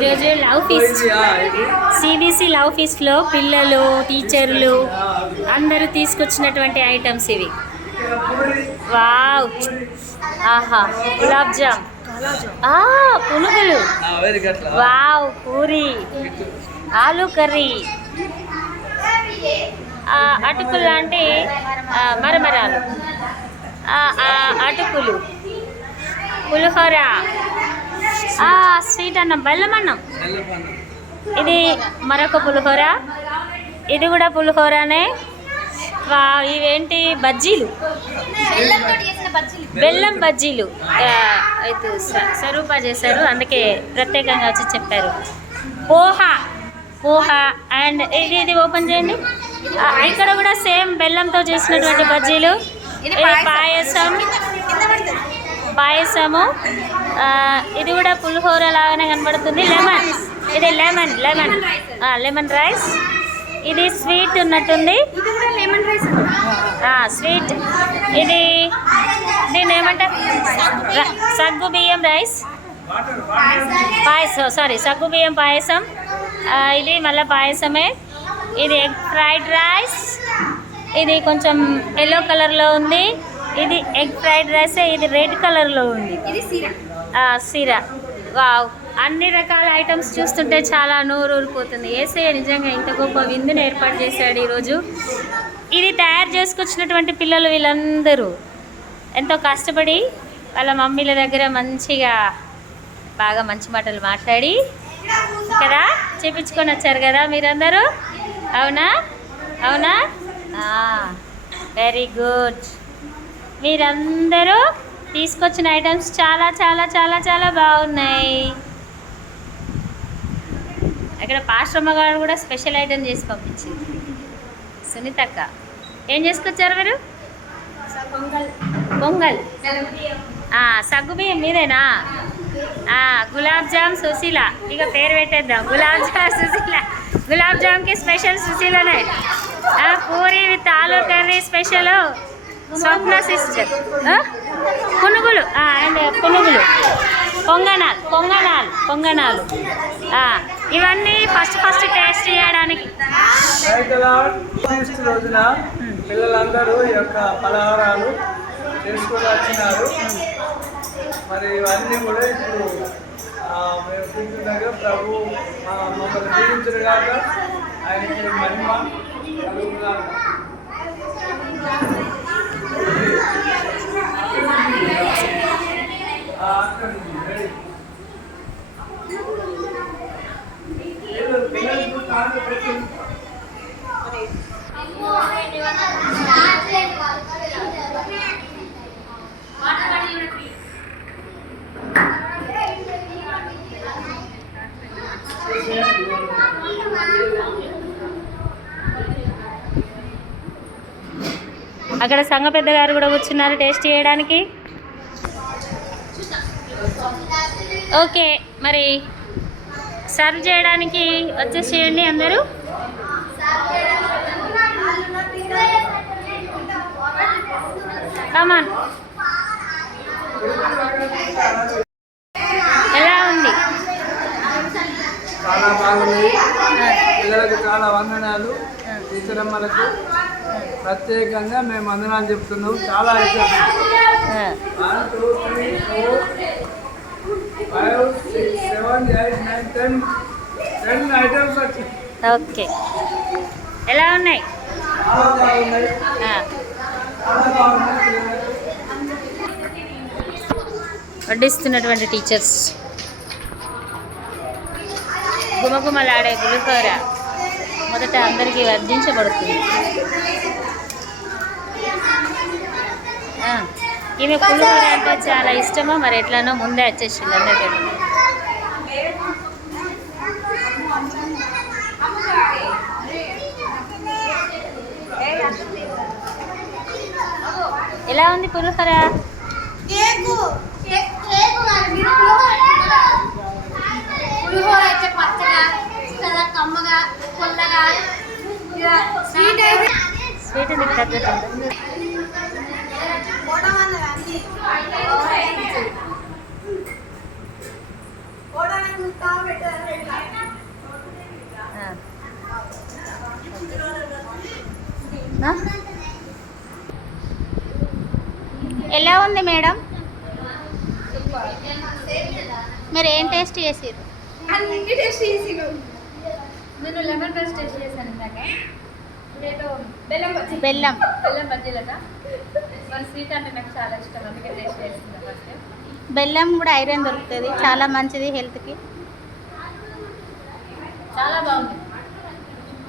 ఈరోజు love feast, CBC love ఫీస్ట్లో పిల్లలు, టీచర్లు అందరూ తీసుకొచ్చినటువంటి ఐటమ్స్ ఇవి. వావ్, ఆహా, గులాబ్ జామ్, పునుగులు, వావ్, పూరి, ఆలు కర్రీ, అటుకులు లాంటి మరమరాలు, అటుకులు, పులిహోర, స్వీట్ అన్నం, బెల్లం అన్నం. ఇది మరొక పులిహోర, ఇది కూడా పులిహోరనే. ఇవేంటి బజ్జీలు, బెల్లం బజ్జీలు అయితే స్వరూప చేశారు, అందుకే ప్రత్యేకంగా వచ్చి చెప్పారు. పోహా అండ్ ఇది ఓపెన్ చేయండి. ఇక్కడ కూడా సేమ్ బెల్లంతో చేసినటువంటి బజ్జీలు. ఇది పాయసము, ఇది కూడా పులిహోర లాగానే కనబడుతుంది. ఇది లెమన్ రైస్. ఇది స్వీట్ ఉన్నట్టుంది, స్వీట్. దీన్ని ఏమంటారు? సగ్గు బియ్యం రైస్ పాయసం, సగ్గు బియ్యం పాయసం. ఇది మళ్ళీ పాయసమే. ఇది ఎగ్ ఫ్రైడ్ రైస్, ఇది కొంచెం ఎల్లో కలర్లో ఉంది. ఇది ఎగ్ ఫ్రైడ్ రైస్, ఇది రెడ్ కలర్లో ఉంది. సిరా. వావ్, అన్ని రకాల ఐటమ్స్ చూస్తుంటే చాలా నోరు ఊరిపోతుంది. యేసయ్య నిజంగా ఇంత గొప్ప విందుని ఏర్పాటు చేశాడు ఈరోజు. ఇది తయారు చేసుకొచ్చినటువంటి పిల్లలు వీళ్ళందరూ ఎంతో కష్టపడి వాళ్ళ మమ్మీల దగ్గర మంచిగా బాగా మంచి మాటలు మాట్లాడి కదా చేపించుకొని వచ్చారు కదా మీరందరూ. అవునా? Very good. మీరందరూ తీసుకొచ్చిన ఐటమ్స్ చాలా చాలా చాలా చాలా బాగున్నాయి. అక్కడ పాశ్రమ గారు కూడా స్పెషల్ ఐటమ్ చేసి పంపించింది. సునీతక్క ఏం చేసుకొచ్చారు మీరు? పొంగల్. సగ్గుబియ్యం మీదేనా? గులాబ్ జామ్ సుశీల, ఇక పేరు పెట్టేద్దాం, గులాబ్ జామ్ సుశీల. గులాబ్ జామ్కి స్పెషల్ సుశీలనే. Puri with aloo curry special Swapna sister. పునుగులు అండ్ పునుగులు, పొంగనాలు. ఇవన్నీ ఫస్ట్ టేస్ట్ చేయడానికి. రోజున పిల్లలందరూ ఈ యొక్క పలహారాలు చేసుకొని వచ్చినారు. మరి ఇవన్నీ కూడా ఇప్పుడు మేము తింటున్నాగా ప్రభు మమ్మల్ని దీవించుగాక, ఆయనకి మహిమ కలుగుగాక. అక్కడ సంఘ పెద్ద గారు కూడా కూర్చున్నారు టేస్ట్ చేయడానికి. ఓకే, మరి సర్వ్ చేయడానికి వచ్చేసేయండి అందరూ. కమాన్. ఎలా ఉంది? చాలా బాగుంది. పిల్లలకు చాలా వందనాలు. టీచరమ్మలకు ప్రత్యేకంగా మేము వందనాలు చెప్తున్నాం. చాలా ఐటమ్స్ 1 2 3 4 5 6 7 8 9 10 ఐటమ్స్ వచ్చాయి. ఓకే, ఎలా ఉన్నాయి? వడ్డిస్తున్నటువంటి టీచర్స్ గుమగుమలాడే పులిహోర మొదట అందరికీ వర్ధించబడుతుంది. ఈమె పులిహోర అంటే చాలా ఇష్టమో మరి ఎట్లానో ముందే వచ్చేసింది అందరికీ. ఎలా ఉంది పులిహోర? పులిహోర అయితే పచ్చగా, చాలా కమ్మగా, పుల్లగా, స్వీట్ నీకు తగ్గట్టు. ఓడమన్నది ఎలా ఉంది మేడం? మీరు ఏం టేస్ట్ చేసారు? అన్ని టేస్ట్ చేసిరు. నేను లెమన్ రైస్ టేస్ట్ చేశాను ఇందాక. ఇదేదో బెల్లం బజ్జీలట. మరి స్వీట్ అంటే నాకు చాలా ఇష్టం, అందుకే టేస్ట్ చేస్తున్నాను ఫస్ట్. బెల్లం కూడా ఐరన్ దొరుకుతుంది, చాలా మంచిది హెల్త్కి. చాలా బాగుంది,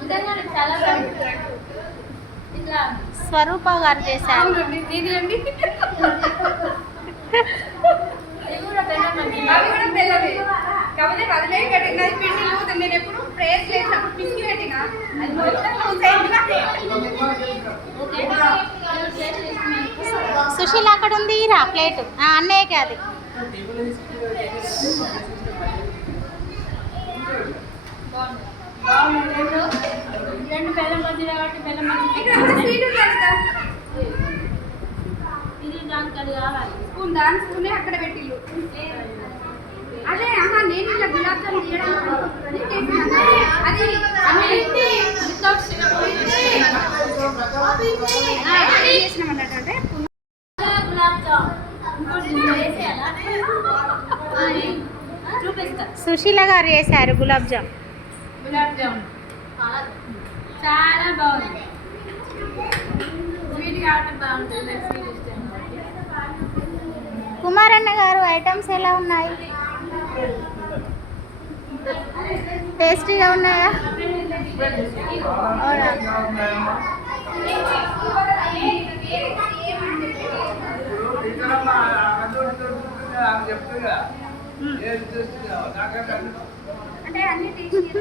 నిజంగా చాలా బాగుంది. ఇట్లా స్వరూప గారు చేశారు. అవునండి, ఇది అండి. ఇవి కూడా బెల్లం అండి. అవి కూడా బెల్లమే, కాకపోతే వదిలే కట్టిన పిండి లూజ్. నేను ఎప్పుడు ప్రేస్ చేసినప్పుడు పిసికి పెట్టిన అది మొత్తం లూజ్ అయింది. సుశీల్ అక్కడ ఉంది, రా ప్లేట్ అన్నయ్యకి అది. రెండు బెల్లం బజ్జీలు కాబట్టి బెల్లం బజ్జీ ఇది దానికి అది కావాలి. స్పూన్ దాని స్పూనే అక్కడ పెట్టిల్లు. అదే నేను ఇలా గులాబ్ జామున్ అది చేసినామన్నట్టు. అంటే గులాబ్ జామున్ చూపిస్తా. సుశీల గారు చేశారు గులాబ్ జామ్. గులాబ్ జామున్ చాలా బాగుంది. స్వీట్ కాబట్టి బాగుంటుంది. స్వీట్ ఇష్టం. కుమారన్న గారు ఐటమ్స్ ఎలా ఉన్నాయి? టేస్టీగా ఉన్నాయా? అంటే అన్ని టేస్ట్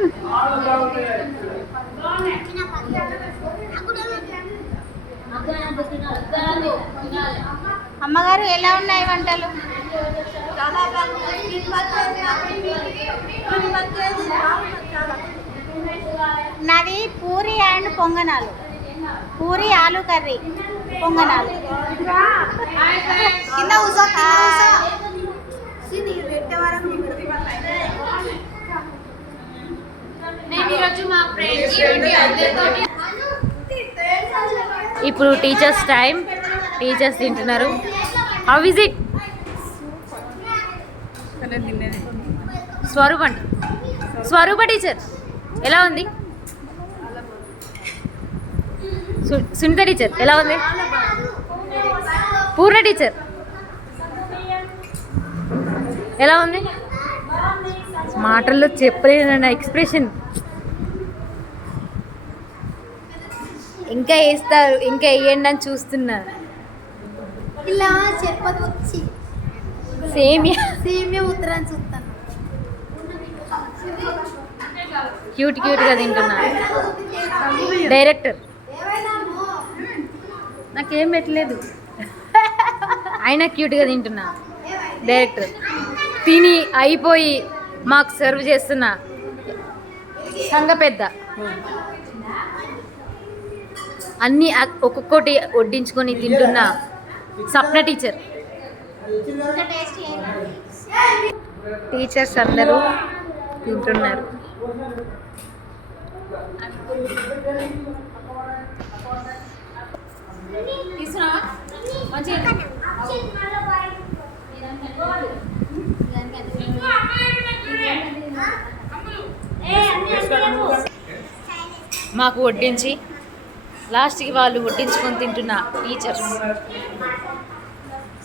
అమ్మగారు ఎలా ఉన్నాయి వంటలు? నాది పూరి అండ్ పొంగనాలు. పూరి ఆలు కర్రీ, పొంగనాలు. కింద కూసో, ఇప్పుడు టీచర్స్ టైం. టీచర్స్ తింటున్నారు. How is it? స్వరూప అండి, స్వరూప టీచర్ ఎలా ఉంది? సునీత టీచర్ ఎలా ఉంది? పూర్ణ టీచర్ ఎలా ఉంది? మాటల్లో చెప్పలేనన్న ఎక్స్ప్రెషన్. ఇంకా వేస్తారు, ఇంకా వేయండి అని చూస్తున్నారు. ఇలా చెప్పదు వచ్చి సేమియా ఉత్తరాన్ని చూస్తాను. క్యూట్గా తింటున్నారు. డైరెక్టర్ నాకేం పెట్టలేదు, అయినా క్యూట్గా తింటున్నా. డైరెక్టర్ తిని అయిపోయి మాకు సర్వ్ చేస్తున్న సంగ పెద్ద. అన్నీ ఒక్కొక్కటి వడ్డించుకొని తింటున్న సప్న టీచర్. టీచర్స్ అందరూ తింటున్నారు. మాకు వడ్డించి లాస్ట్కి వాళ్ళు వడ్డించుకొని తింటున్న టీచర్స్.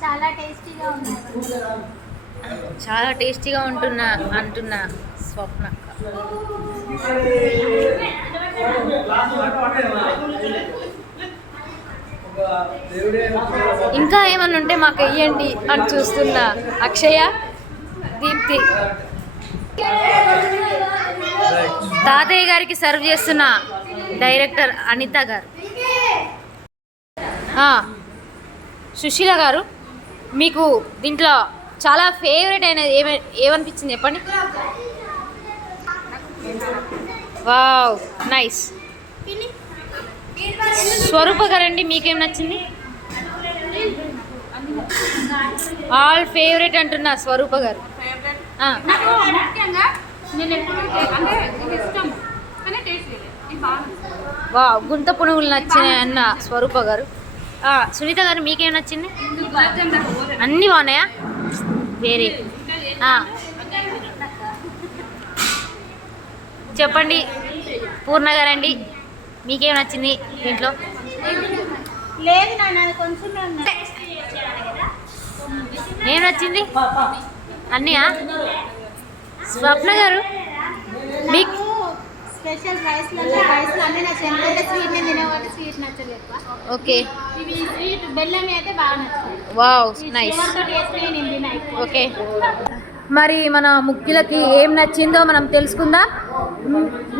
చాలా టేస్టీగా ఉన్నాయి. చాలా టేస్టీగా అంటున్న స్వప్న. ఇంకా ఏమన్నా ఉంటే మాకు వెయ్యండి అని చూస్తున్న అక్షయ, దీప్తి. తాతయ్య గారికి సర్వ్ చేస్తున్న డైరెక్టర్ అనిత గారు. సుశీల గారు, మీకు దీంట్లో చాలా ఫేవరెట్ అయినది ఏమనిపించింది చెప్పండి? Wow, nice. స్వరూప గారండి, మీకేం నచ్చింది? ఆల్ ఫేవరెట్ అంటున్నా స్వరూప గారు. నాకు ముఖ్యంగా నేను ఎప్పుడు అంటే ఇది ఇష్టం కానీ టేస్ట్ లేదు ఇది బాగా వా గుంత పునుగులు నచ్చినాయి అన్న స్వరూప గారు. సునీత గారు మీకేం నచ్చింది? అన్నీ బాగున్నాయా? వేరే చెప్పండి పూర్ణ గారండి, మీకేం నచ్చింది దీంట్లో? లేదు నాన్న కొంచెం ఏం నచ్చింది? అన్నీయా? స్వప్న గారు మీకు స్పెషల్ రైస్లో అన్నీ నచ్చాయి. ఎందుకంటే స్వీట్ నేను తినేవాటి స్వీట్ నచ్చలేదు. ఓకే, ఇవి స్వీట్ బెల్లం అయితే బాగా నచ్చింది. Wow nice. నేను తిన్నా ఓకే, మరి మన ముఖ్యులకి ఏం నచ్చిందో మనం తెలుసుకుందాం.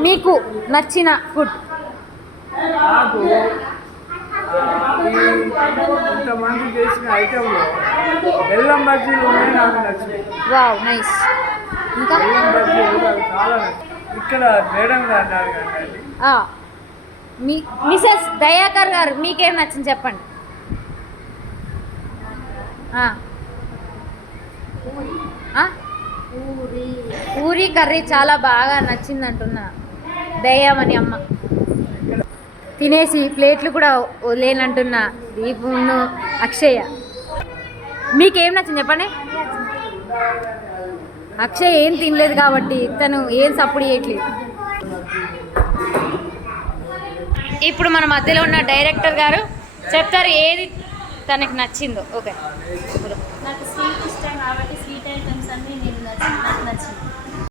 మీకు నచ్చిన ఫుడ్? నాకు ఇంతమంది చేసిన ఐటెంలో బెల్లం బజ్జీలు ఉన్నాయి, నాకు నచ్చింది. Wow nice. ఇంకా బెల్లం బజ్జీలు నాకు చాలా నచ్చింది. ఇక్కడ మేడం గారు అన్నారు కదండి, మిసెస్ దయాకర్ గారు మీకేం నచ్చింది చెప్పండి. పూరి కర్రీ చాలా బాగా నచ్చింది అంటున్నా దయ్యామని అమ్మ. తినేసి ప్లేట్లు కూడా వదిలేనంటున్నా దీపును అక్షయ. మీకేం నచ్చింది చెప్పండి. అక్షయ్ ఏం తినలేదు కాబట్టి తను ఏం సప్పుడు చేయట్లేదు. ఇప్పుడు మన మధ్యలో ఉన్న డైరెక్టర్ గారు చెప్తారు ఏది తనకి నచ్చిందో. ఓకే.